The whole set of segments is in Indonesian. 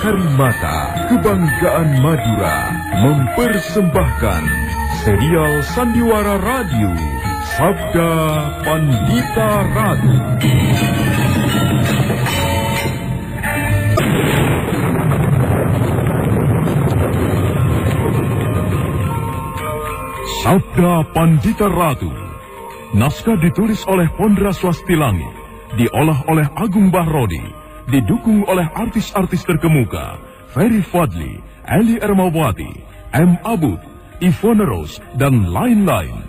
Karimata, Kebanggaan Madura, mempersembahkan serial Sandiwara Radio, Sabda Pandita Ratu. Sabda Pandita Ratu. Naskah ditulis oleh Pondra Swastilangi, diolah oleh Agung Bahrodi, didukung oleh artis-artis terkemuka Ferry Fadli, Eli Ermawati, M. Abud, Ivone Rose, dan lain-lain.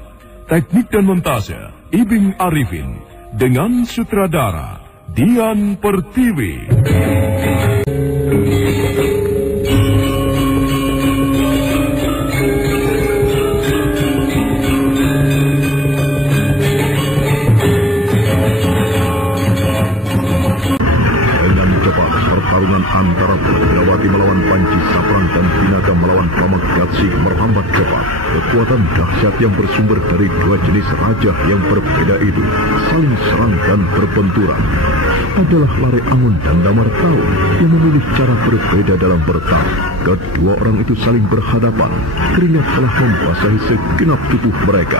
Teknik dan montase Ibing Arifin, dengan sutradara Dian Pertiwi. Pertarungan antara Purnawati melawan Panji Saprang dan Pinaka melawan Pramaggatsi merambat cepat. Kekuatan dahsyat yang bersumber dari dua jenis raja yang berbeda itu saling serang dan berbenturan. Adalah Lare Angon dan Damar Tau yang memilih cara berbeda dalam bertarung. Kedua orang itu saling berhadapan. Keringat telah membasahi segenap tubuh mereka.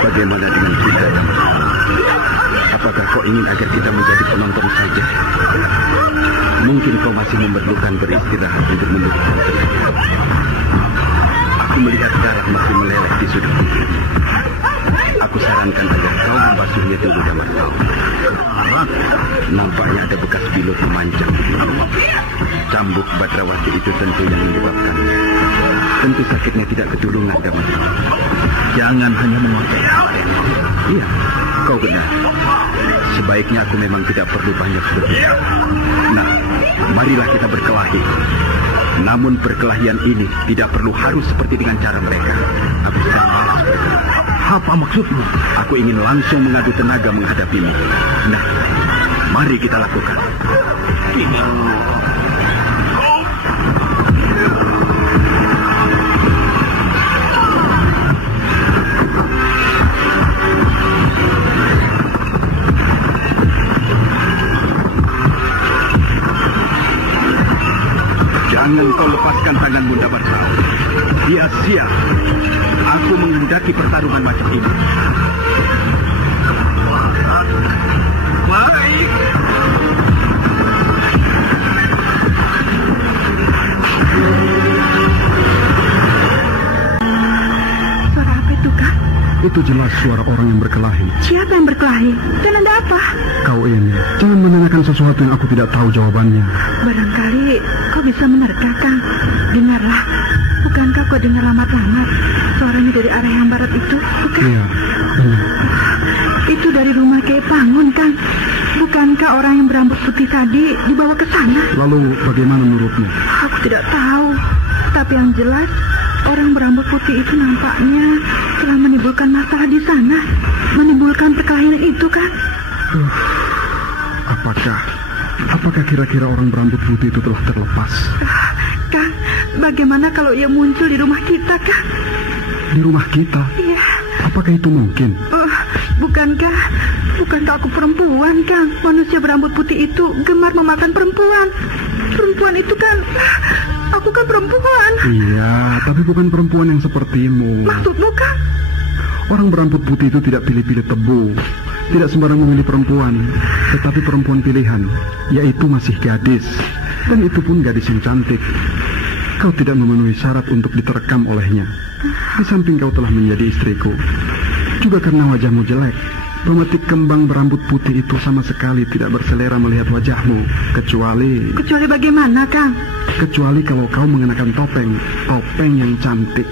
Bagaimana dengan kita, Damar? Apakah kau ingin agar kita menjadi penonton saja? Mungkin kau masih memerlukan beristirahat untuk membutuhkan tenaga. Aku melihat darah masih meleleh di sudut pipi. Aku sarankan agar kau membasuhnya dulu, Damar Tau. Nampaknya ada bekas bilut memanjang di situ. Cambuk Badrawati itu tentu yang menyebabkannya. Tentu sakitnya tidak ketulungan, Damar Tau. Jangan hanya mengotek. Iya, kau benar. Sebaiknya aku memang tidak perlu banyak berbicara. Nah, marilah kita berkelahi. Namun perkelahian ini tidak perlu harus seperti dengan cara mereka. Aku sedang malas berkelahi. Apa maksudmu? Aku ingin langsung mengadu tenaga menghadapimu. Nah, mari kita lakukan. Jangan kau lepaskan tanganmu, Damar Tau. Sia-sia aku menghendaki pertarungan macam ini. Baik. Suara apa itu, Kak? Itu jelas suara orang yang berkelahi. Siapa yang berkelahi? Dan ada apa? Kau ini, jangan menanyakan sesuatu yang aku tidak tahu jawabannya. Barangkali kau bisa menerka, Kang. Dengarlah, bukankah kau dengar lamat-lamat? Suaranya dari arah yang barat itu, bukan? Iya, benar. Itu dari rumah Kiai Pangun, Kang. Bukankah orang yang berambut putih tadi dibawa ke sana? Lalu bagaimana menurutmu? Aku tidak tahu. Tapi yang jelas, orang berambut putih itu nampaknya telah menimbulkan masalah di sana. Menimbulkan perkelahian itu, Kang. Apakah kira-kira orang berambut putih itu telah terlepas? Kang, bagaimana kalau ia muncul di rumah kita, Kang? Di rumah kita? Iya. Apakah itu mungkin? Bukankah aku perempuan, Kang? Manusia berambut putih itu gemar memakan perempuan. Perempuan itu kan, aku kan perempuan. Iya, tapi bukan perempuan yang sepertimu. Maksudmu, Kang? Orang berambut putih itu tidak pilih-pilih tebu, tidak sembarang memilih perempuan, tetapi perempuan pilihan, yaitu masih gadis, dan itu pun gadis yang cantik. Kau tidak memenuhi syarat untuk diterkam olehnya. Di samping kau telah menjadi istriku, juga karena wajahmu jelek, pemetik kembang berambut putih itu sama sekali tidak berselera melihat wajahmu, kecuali... Kecuali bagaimana, Kang? Kecuali kalau kau mengenakan topeng yang cantik.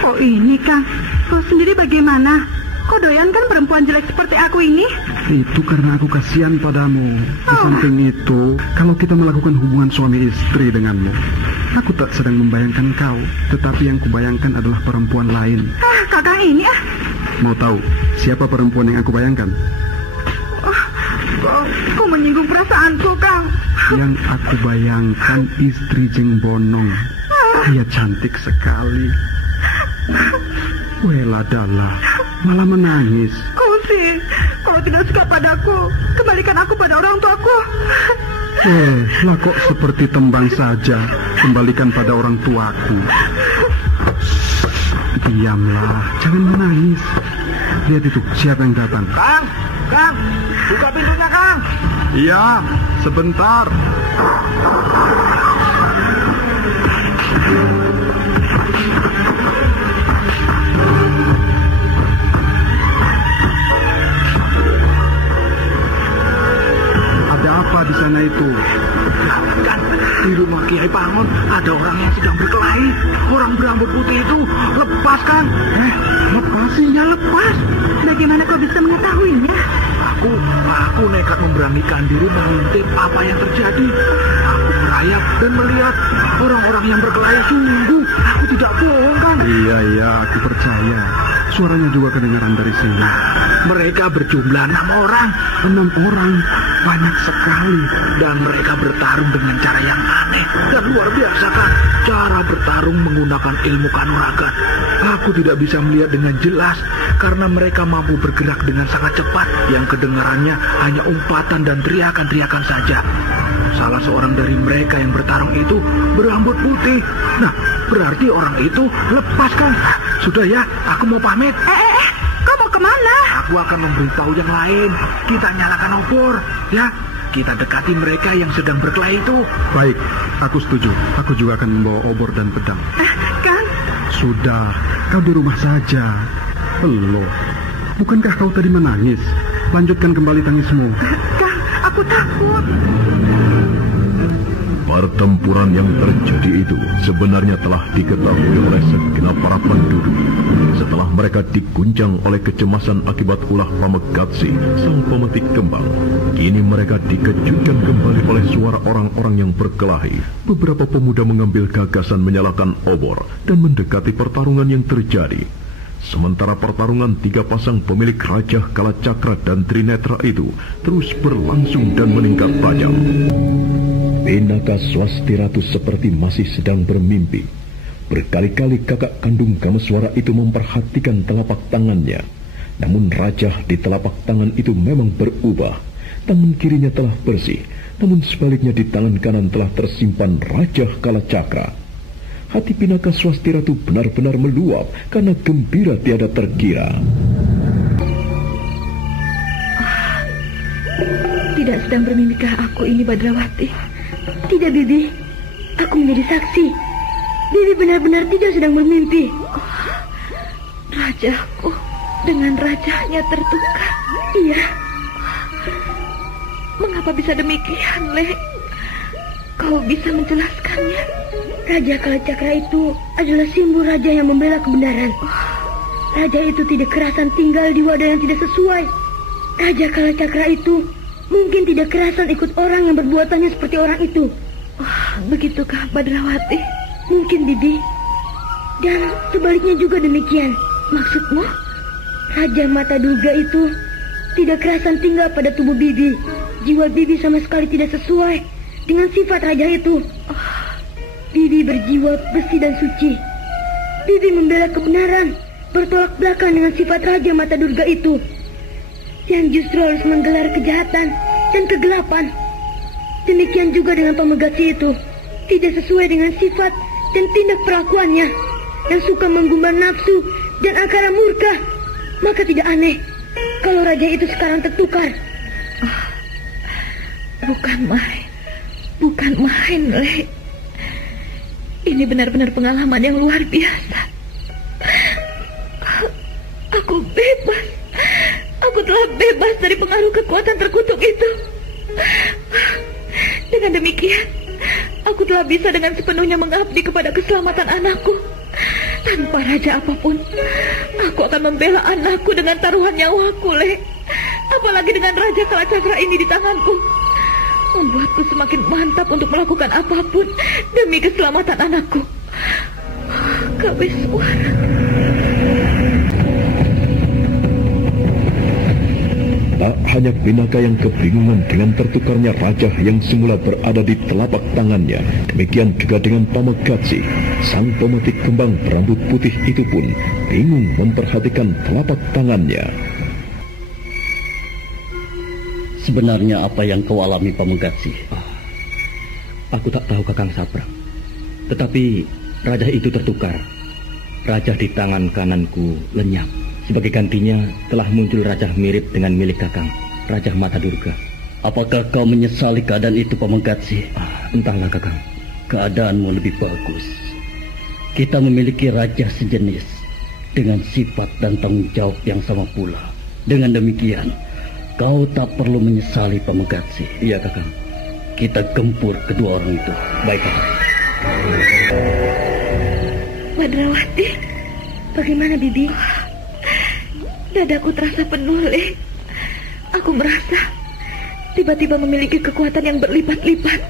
Oh ini, Kang. Kau sendiri bagaimana? Kau doyan kan perempuan jelek seperti aku ini? Itu karena aku kasihan padamu. Di samping itu, kalau kita melakukan hubungan suami istri denganmu, aku tak sedang membayangkan kau, tetapi yang kubayangkan adalah perempuan lain. Kakang ini Mau tahu siapa perempuan yang aku bayangkan? Kau menyinggung perasaanku, Kang. Yang aku bayangkan istri Jeng Bonong. Dia cantik sekali. Weladala, malah menangis. Kau sih, kalau tidak suka padaku, kembalikan aku pada orang tuaku. Lah kok seperti tembang saja. Kembalikan pada orang tuaku. Diamlah, jangan menangis. Lihat itu, siapa yang datang? Kang, buka pintunya, Kang. Iya, sebentar. Ada apa di sana itu? Kan, di rumah Kiai Pangon ada orang yang sedang berkelahi. Orang berambut putih itu lepas, Kang. Lepas? Ya lepas. Bagaimana kau bisa mengetahuinya? Aku nekat memberanikan diri mengintip apa yang terjadi. Aku merayap dan melihat orang-orang yang berkelahi. Sungguh, aku tidak bohong, Kang. Iya, aku percaya. Suaranya juga kedengaran dari sini. Mereka berjumlah 6 orang. 6 orang, banyak sekali. Dan mereka bertarung dengan cara yang aneh dan luar biasa, Kang. Cara bertarung menggunakan ilmu kanuragan. Aku tidak bisa melihat dengan jelas karena mereka mampu bergerak dengan sangat cepat. Yang kedengarannya hanya umpatan dan teriakan-teriakan saja. Salah seorang dari mereka yang bertarung itu berambut putih. Nah, berarti orang itu lepas, Kang. Sudah ya, aku mau pamit. Kau mau kemana? Aku akan memberitahu yang lain. Kita nyalakan obor, ya. Kita dekati mereka yang sedang berkelahi itu. Baik, aku setuju. Aku juga akan membawa obor dan pedang. Kang. Sudah, kau di rumah saja. Belum. Bukankah kau tadi menangis? Lanjutkan kembali tangismu. Kang, aku takut. Pertempuran yang terjadi itu sebenarnya telah diketahui oleh segenap para penduduk. Setelah mereka diguncang oleh kecemasan akibat ulah Pamegatsi, sang pemetik kembang, kini mereka dikejutkan kembali oleh suara orang-orang yang berkelahi. Beberapa pemuda mengambil gagasan menyalakan obor dan mendekati pertarungan yang terjadi. Sementara pertarungan 3 pasang pemilik Raja Kalacakra dan Trinetra itu terus berlangsung dan meningkat tajam. Pinaka Swasti Ratu seperti masih sedang bermimpi. Berkali-kali kakak kandung Kameswara itu memperhatikan telapak tangannya. Namun rajah di telapak tangan itu memang berubah. Tangan kirinya telah bersih, namun sebaliknya di tangan kanan telah tersimpan Rajah Kalacakra. Hati Pinaka Swasti Ratu benar-benar meluap karena gembira tiada terkira. Tidak sedang bermimpikah aku ini, Badrawati? Tidak, Bibi. Aku menjadi saksi. Bibi benar-benar tidak sedang bermimpi. Rajaku dengan rajahnya tertukar. Iya. Mengapa bisa demikian, Le? Kau bisa menjelaskannya? Raja Kalacakra itu adalah simbol raja yang membela kebenaran. Raja itu tidak kerasan tinggal di wadah yang tidak sesuai. Raja Kalacakra itu mungkin tidak kerasan ikut orang yang berbuatannya seperti orang itu. Begitukah, Badrawati? Mungkin, Bibi. Dan sebaliknya juga demikian. Maksudmu? Raja Mata Durga itu tidak kerasan tinggal pada tubuh Bibi. Jiwa Bibi sama sekali tidak sesuai dengan sifat raja itu. Bibi berjiwa besi dan suci. Bibi membela kebenaran, bertolak belakang dengan sifat Raja Mata Durga itu, yang justru harus menggelar kejahatan dan kegelapan. Demikian juga dengan Pamegatsi itu, tidak sesuai dengan sifat dan tindak perlakuannya, yang suka menggumbar nafsu dan akara murka. Maka tidak aneh kalau raja itu sekarang tertukar. Bukan main, Le. Ini benar-benar pengalaman yang luar biasa. Aku bebas. Aku telah bebas dari pengaruh kekuatan terkutuk itu. Dengan demikian, aku telah bisa dengan sepenuhnya mengabdi kepada keselamatan anakku Tanpa raja apapun, aku akan membela anakku dengan taruhan nyawaku, Le. Apalagi dengan Raja Kalacakra ini di tanganku. Membuatku semakin mantap untuk melakukan apapun demi keselamatan anakku. Kabeswara. Tak hanya Pinaka yang kebingungan dengan tertukarnya raja yang semula berada di telapak tangannya, demikian juga dengan Pamegatsi. Sang pemetik kembang berambut putih itu pun bingung memperhatikan telapak tangannya. Sebenarnya apa yang kau alami, Pamegatsi? Aku tak tahu, Kakang Saprang. Tetapi raja itu tertukar. Raja di tangan kananku lenyap. Sebagai gantinya telah muncul raja mirip dengan milik Kakang, Raja Mata Durga. Apakah kau menyesali keadaan itu, Pamegatsi? Entahlah, Kakang. Keadaanmu lebih bagus. Kita memiliki raja sejenis dengan sifat dan tanggung jawab yang sama pula. Dengan demikian, kau tak perlu menyesali, Pamegatsi. Iya, Kakang. Kita gempur kedua orang itu. Baik, Kakang. Badrawati, bagaimana, Bibi? Dadaku terasa penuh, Le. Aku merasa tiba-tiba memiliki kekuatan yang berlipat-lipat.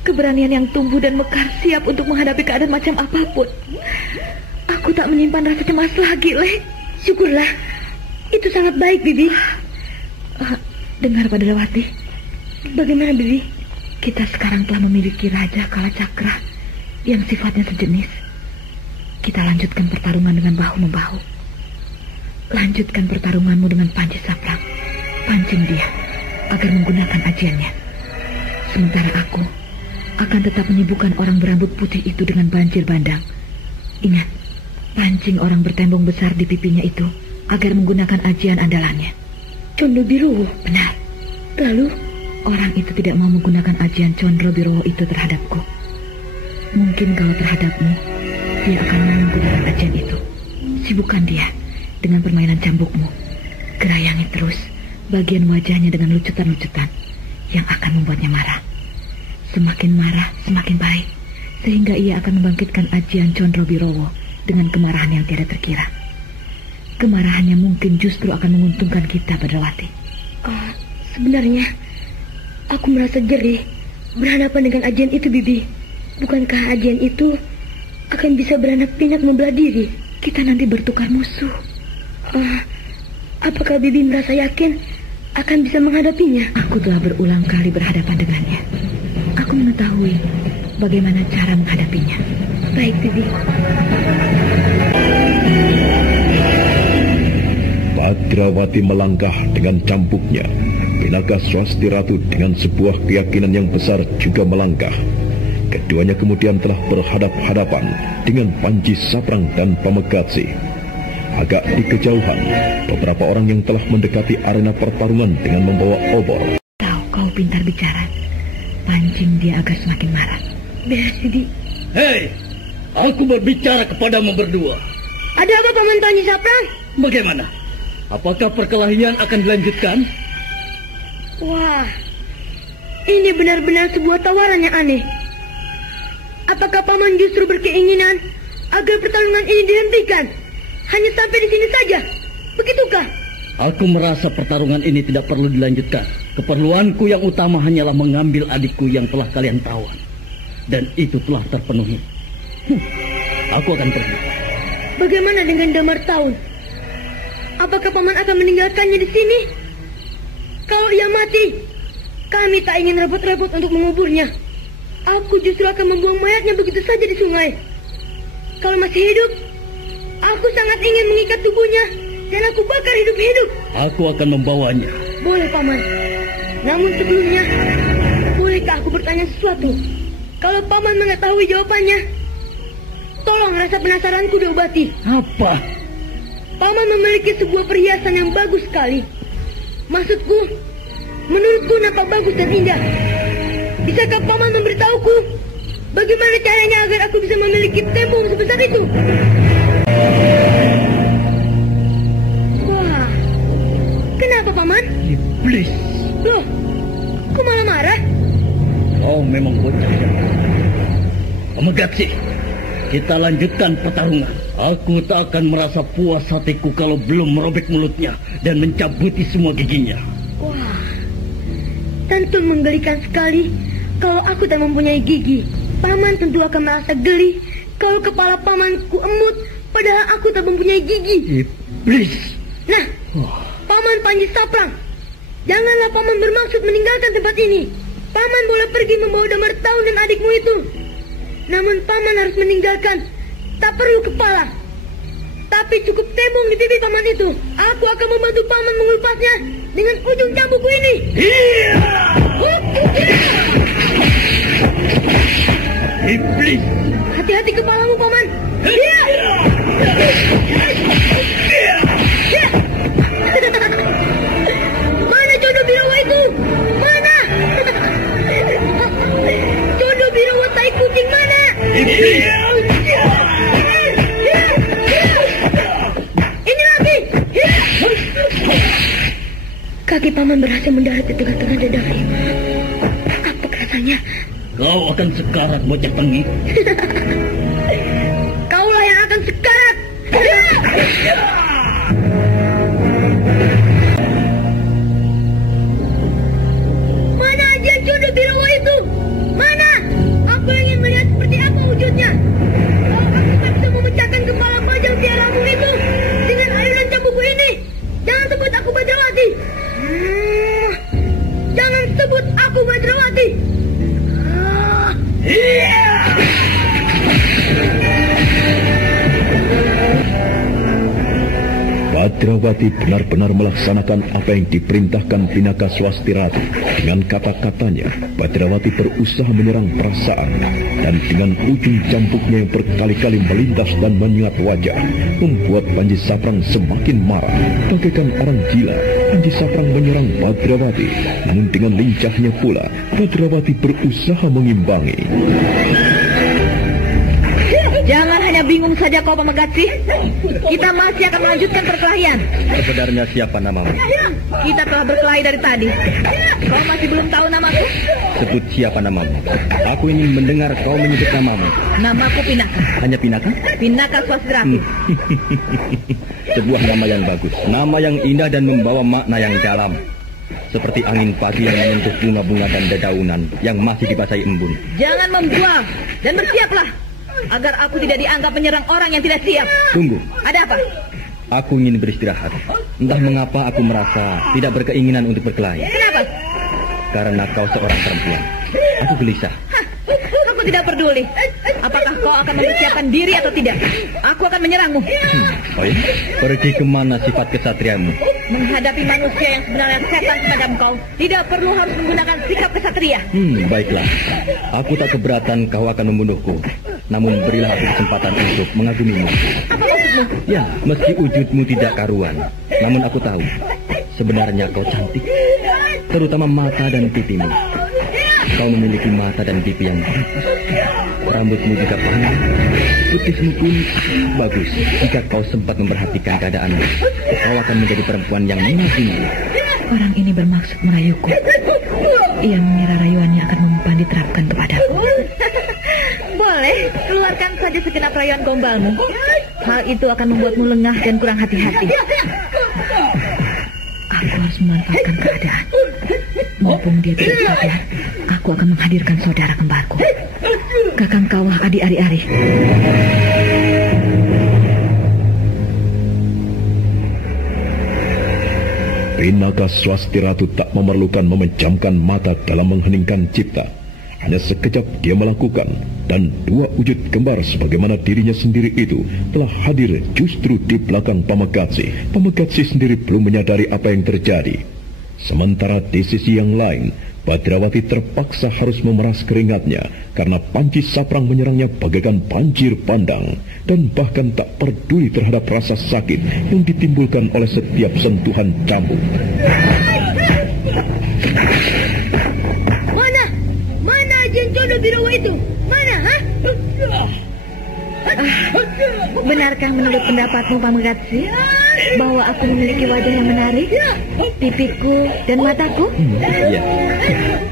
Keberanian yang tumbuh dan mekar siap untuk menghadapi keadaan macam apapun. Aku tak menyimpan rasa cemas lagi, Le. Syukurlah. Itu sangat baik, Bibi. Dengar, Badrawati. Bagaimana, Bibi? Kita sekarang telah memiliki Raja Kalacakra yang sifatnya sejenis. Kita lanjutkan pertarungan dengan bahu-membahu. Lanjutkan pertarunganmu dengan Panji Saprang. Pancing dia agar menggunakan ajiannya. Sementara aku akan tetap menyibukkan orang berambut putih itu dengan banjir bandang. Ingat, pancing orang bertembong besar di pipinya itu agar menggunakan ajian andalannya. Condro Birowo? Benar. Lalu? Orang itu tidak mau menggunakan ajian Condro Birowo itu terhadapku. Mungkin kalau terhadapmu, dia akan mau menggunakan ajian itu. Sibukkan dia dengan permainan cambukmu. Gerayangi terus bagian wajahnya dengan lucutan-lucutan yang akan membuatnya marah. Semakin marah, semakin baik, sehingga ia akan membangkitkan ajian Condro Birowo dengan kemarahan yang tiada terkira. Kemarahannya mungkin justru akan menguntungkan kita, Badrawati. Sebenarnya aku merasa jerih berhadapan dengan ajian itu, Bibi. Bukankah ajian itu akan bisa beranak pinak membelah diri? Kita nanti bertukar musuh. Apakah Bibi merasa yakin akan bisa menghadapinya? Aku telah berulang kali berhadapan dengannya. Aku mengetahui bagaimana cara menghadapinya. Baik, Bibi. Badrawati melangkah dengan cambuknya. Pinaka Swasti Ratu dengan sebuah keyakinan yang besar juga melangkah. Keduanya kemudian telah berhadap-hadapan dengan Panji Saprang dan Pamegatsi. Agak di kejauhan, beberapa orang yang telah mendekati arena pertarungan dengan membawa obor. Tahu kau pintar bicara. Pancing dia agar semakin marah. Beres, Bibi. Hei, aku berbicara kepadamu berdua. Ada apa, Paman Panji Saprang? Bagaimana? Apakah perkelahian akan dilanjutkan? Wah, ini benar-benar sebuah tawaran yang aneh. Apakah Paman justru berkeinginan agar pertarungan ini dihentikan? Hanya sampai di sini saja? Begitukah? Aku merasa pertarungan ini tidak perlu dilanjutkan. Keperluanku yang utama hanyalah mengambil adikku yang telah kalian tawan. Dan itu telah terpenuhi. Aku akan pergi. Bagaimana dengan Damar Taun? Apakah Paman akan meninggalkannya di sini? Kalau ia mati, kami tak ingin repot-repot untuk menguburnya. Aku justru akan membuang mayatnya begitu saja di sungai. Kalau masih hidup, aku sangat ingin mengikat tubuhnya dan aku bakar hidup-hidup. Aku akan membawanya. Boleh, Paman. Namun sebelumnya, bolehkah aku bertanya sesuatu? Kalau Paman mengetahui jawabannya, tolong rasa penasaranku diobati. Apa? Paman memiliki sebuah perhiasan yang bagus sekali. Maksudku, menurutku nampak bagus dan indah. Bisakah Paman memberitahuku bagaimana caranya agar aku bisa memiliki tembong sebesar itu? Wah, kenapa Paman? Iblis. Loh, kok malah marah? Kau memang bocah yang Pamegatsi, kita lanjutkan pertarungan. Aku tak akan merasa puas hatiku kalau belum merobek mulutnya dan mencabuti semua giginya. Wah, tentu menggelikan sekali kalau aku tak mempunyai gigi. Paman tentu akan merasa geli kalau kepala pamanku emut, padahal aku tak mempunyai gigi. Iblis. Nah, Paman Panji Saprang, janganlah paman bermaksud meninggalkan tempat ini. Paman boleh pergi membawa Damar Taun dan adikmu itu. Namun paman harus meninggalkan. Tak perlu kepala, tapi cukup tembong di pipi paman itu. Aku akan membantu paman mengulupasnya dengan ujung cambukku ini. Iblis. Hati-hati kepalamu, paman. Mana Jodoh Birawa itu? Mana? Jodoh Birawa tai kucing mana? Iblis. Ini lagi. Kaki paman berhasil mendarat di tengah-tengah dadaku. Apa rasanya? Kau akan sekarat, bocah tengik. Kaulah yang akan sekarat. Mana ajian Jodoh Birawa itu? Mana? Aku ingin melihat seperti apa wujudnya. Kalau aku tak bisa memecahkan kepala majang tiaramu itu dengan ayunan cambukku ini, jangan sebut aku Badrawati. Jangan sebut aku Badrawati. Badrawati benar-benar melaksanakan apa yang diperintahkan Pinaka Swasti Ratu. Dengan kata-katanya, Badrawati berusaha menyerang perasaan, dan dengan ujung cambuknya yang berkali-kali melintas dan menyengat wajah, membuat Panji Saprang semakin marah. Bagaikan orang gila, Panji Saprang menyerang Badrawati. Namun dengan lincahnya pula, Badrawati berusaha mengimbangi. Jangan hanya bingung saja kau, Pamegatsi. Kita masih akan melanjutkan perkelahian. Sebenarnya siapa namamu? Kita telah berkelahi dari tadi. Kau masih belum tahu namaku? Sebut siapa namamu. Aku ingin mendengar kau menyebut namamu. Namaku Pinaka. Hanya Pinaka? Pinaka Swasti Ratu. Sebuah nama yang bagus. Nama yang indah dan membawa makna yang dalam. Seperti angin pagi yang menyentuh bunga-bunga dan dedaunan yang masih dibasahi embun. Jangan membual dan bersiaplah agar aku tidak dianggap menyerang orang yang tidak siap. Tunggu. Ada apa? Aku ingin beristirahat. Entah mengapa aku merasa tidak berkeinginan untuk berkelahi. Kenapa? Karena kau seorang perempuan. Aku gelisah. Aku tidak peduli. Apakah kau akan mempersiapkan diri atau tidak? Aku akan menyerangmu. Oh ya? Pergi kemana sifat kesatriamu? Menghadapi manusia yang sebenarnya setan semacam kau, tidak perlu harus menggunakan sikap kesatria. Baiklah. Aku tak keberatan kau akan membunuhku. Namun berilah aku kesempatan untuk mengagumimu. Apa maksudmu? Ya, meski wujudmu tidak karuan, namun aku tahu sebenarnya kau cantik. Terutama mata dan pipimu. Kau memiliki mata dan pipi yang bagus. Rambutmu juga panjang. Putihmu pun bagus. Jika kau sempat memperhatikan keadaanmu, kau akan menjadi perempuan yang mengagumi. Orang ini bermaksud merayuku. Ia mengira rayuannya akan mempan diterapkan kepadaku. Boleh, keluarkan saja segenap rayuan gombalmu. Hal itu akan membuatmu lengah dan kurang hati-hati. Aku harus memanfaatkan keadaan. Mumpung dia tidak sadar, aku akan menghadirkan saudara kembarku, Kakang Kawah Adi Ari-Ari. Pinaka Swasti Ratu tak memerlukan memejamkan mata dalam mengheningkan cipta. Hanya sekejap dia melakukan, dan dua wujud kembar sebagaimana dirinya sendiri itu telah hadir justru di belakang Pamegatsi. Pamegatsi sendiri belum menyadari apa yang terjadi. Sementara di sisi yang lain, Badrawati terpaksa harus memeras keringatnya karena Panji Saprang menyerangnya bagaikan banjir bandang, dan bahkan tak peduli terhadap rasa sakit yang ditimbulkan oleh setiap sentuhan cambuk. Mana ajian Jodoh Birawa itu? Mana, ha? Benarkah menurut pendapatmu, Pamegatsi, bahwa aku memiliki wajah yang menarik, pipiku dan mataku? Iya,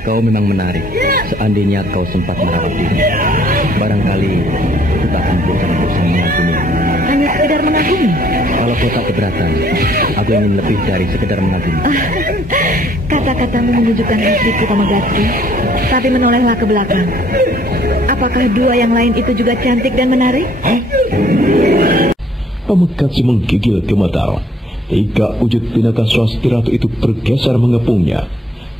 kau memang menarik. Seandainya kau sempat merawat diri, barangkali aku tak akan bosan-bosan mengagumimu. mengagumi. Kalau kau tak keberatan, aku ingin lebih dari sekedar mengagumi. Kata-katamu menunjukkan hatiku, Pamagati, tapi menolehlah ke belakang. Apakah dua yang lain itu juga cantik dan menarik? Pamagati menggigil gemetar. 3 wujud binatang swasti ratu itu bergeser mengepungnya.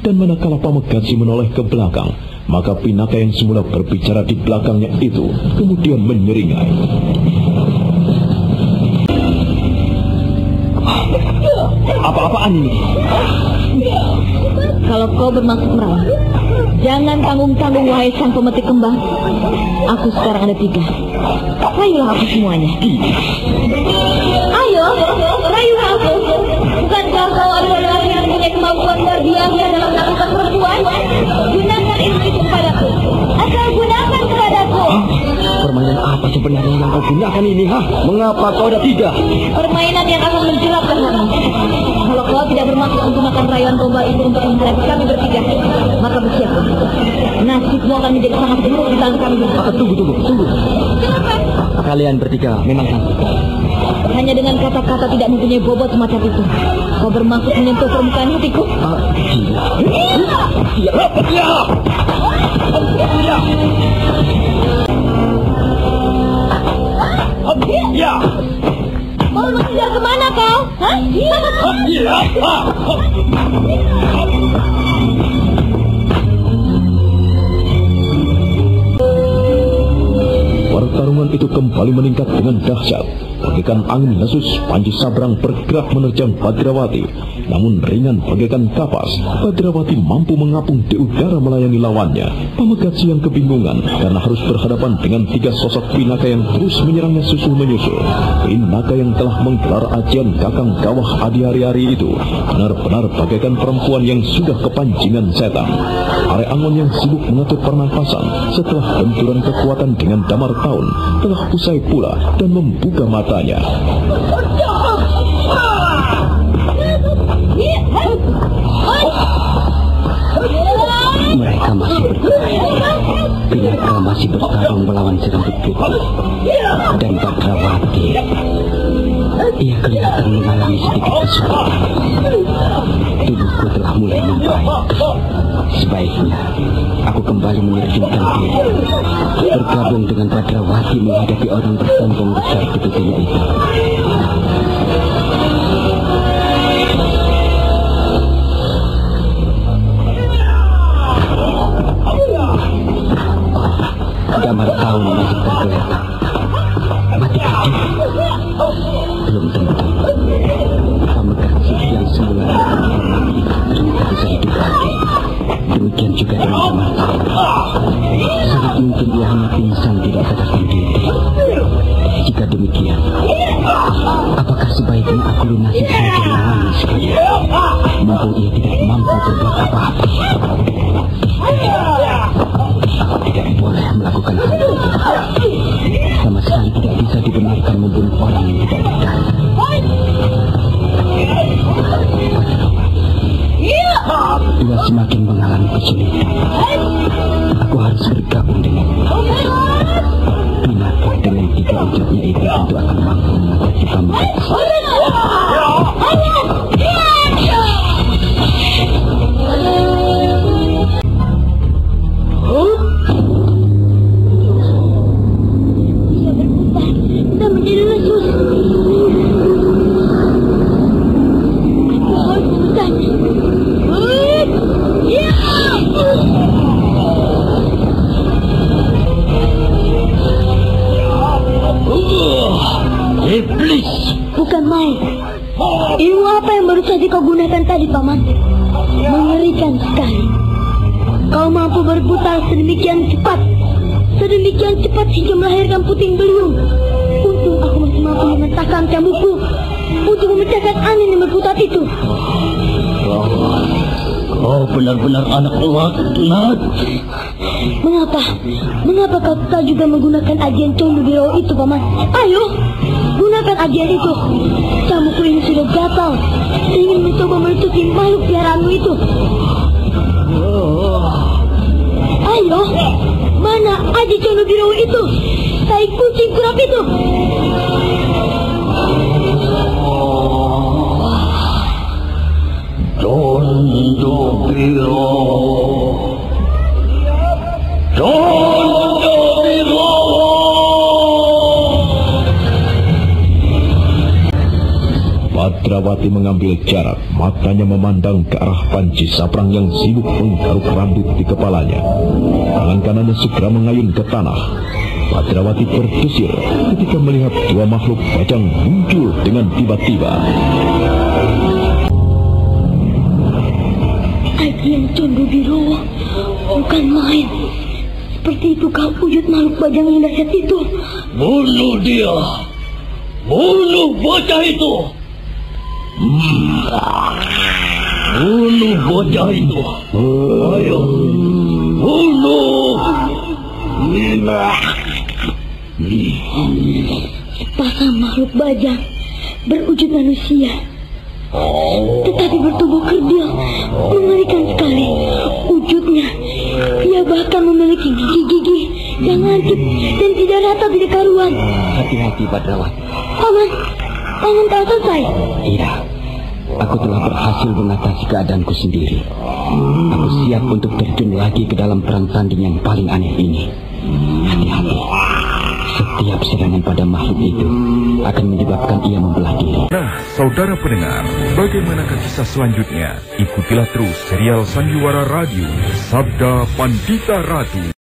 Dan manakala Pamagati menoleh ke belakang, maka Pinaka yang semula berbicara di belakangnya itu kemudian menyeringai. Apa-apaan ini? Kalau kau bermaksud merayu, jangan tanggung-tanggung wahai sang pemetik kembang. Aku sekarang ada 3. Rayulah aku semuanya. Ayo, rayulah aku. Bukankah kau adalah laki yang punya kemampuan luar biasa dalam melakukan perempuan? Gunakan ilmu itu padaku. Asal gunakan kepadaku. Permainan apa sebenarnya yang kau gunakan ini, Mengapa kau ada 3? Permainan yang akan menjerat lehermu. Kalau kau tidak bermaksud menggunakan rayuan tombak itu untuk menghadapi kami bertiga, maka bersiaplah. Nasibmu akan menjadi sangat buruk di tangan kami bertiga. Tunggu. Kenapa? Kalian bertiga memang cantik. Hanya dengan kata-kata tidak mempunyai bobot semacam itu, kau bermaksud menyentuh permukaan hatiku? Ya. Mau mengejar kemana kau? Pertarungan itu kembali meningkat dengan dahsyat. Bagaikan angin lesus, panji sabrang bergerak menerjang Badrawati. Namun ringan bagaikan kapas, Badrawati mampu mengapung di udara melayani lawannya. Pamagati yang kebingungan karena harus berhadapan dengan 3 sosok Pinaka yang terus menyerangnya susul-menyusul. Pinaka yang telah menggelar ajian Kakang Kawah Adi Hari-hari itu benar-benar bagaikan perempuan yang sudah kepancingan setan. Are Angon yang sibuk mengatur pernapasan setelah benturan kekuatan dengan Damar Taun telah usai pula dan membuka matanya. Mereka masih berkelahi. Pinaka masih bertarung melawan si rambut putih. Dan Badrawati, ia kelihatan mengalami sedikit kesulitan. Tubuhku telah mulai membaik. Sebaiknya aku kembali menerjunkan diri, bergabung dengan Badrawati menghadapi orang bersombong besar ketutunya itu. Damar Taun masih tergeletak. Matikah dia? Belum tentu. Pamagati yang semula terhormati ternyata bisa hidup lagi. Demikian juga dengan Damar Taun. Sangat mungkin ia hanya pingsan tidak sadarkan diri. Jika demikian, apakah sebaiknya aku lunasi saja lawannya sekalian? Mumpung ia tidak mampu berbuat apa-apa. Aku tidak boleh melakukan hal itu. Sama sekali tidak bisa dibenarkan membunuh orang yang tidak berdaya. Ia semakin mengalami kesulitan. Aku harus bergabung dengannya. Pinaka dengan 3 wujudnya itu tentu akan mampu mengatasi Pamagati. Bukan main. Ilmu apa yang baru saja kau gunakan tadi, Paman? Mengerikan sekali. Kau mampu berputar sedemikian cepat hingga melahirkan puting beliung. Untung aku masih mampu mementahkan cambukku untuk memecahkan angin yang berputar itu. Kau benar-benar anak laknat. Mengapa kau tak juga menggunakan ajian Condro Biro itu, Paman? Ayo, gunakan ajian itu. Cambukku ini sudah gatal. Saya ingin mencoba menutupi makhluk peliharaanmu itu. Ayo, mana ajian Condro Biro itu? Tai kucing kurap itu. Badrawati mengambil jarak, matanya memandang ke arah Panci Saprang yang sibuk menggaruk rambut di kepalanya. Tangan kanannya segera mengayun ke tanah. Badrawati berdesir ketika melihat dua makhluk bajang muncul dengan tiba-tiba. Ajian Condo Birowo bukan main. Seperti itu kau wujud makhluk bajang yang dahsyat itu. Bunuh dia. Bunuh bocah itu. Bunuh bocah itu. Ayo. Bunuh. Sepasang makhluk bajang berwujud manusia, tetapi bertubuh kerdil, mengerikan sekali wujudnya. Ia bahkan memiliki gigi-gigi yang lancip dan tidak rata, tidak karuan. Hati-hati, Badrawati. Paman tak selesai. Iya, aku telah berhasil mengatasi keadaanku sendiri. Aku siap untuk terjun lagi ke dalam perang tanding yang paling aneh ini. Hati-hati. Setiap serangan pada makhluk itu akan menyebabkan ia membelah diri. Nah, saudara pendengar, bagaimanakah kisah selanjutnya? Ikutilah terus serial Sandiwara Radio, Sabda Pandita Ratu.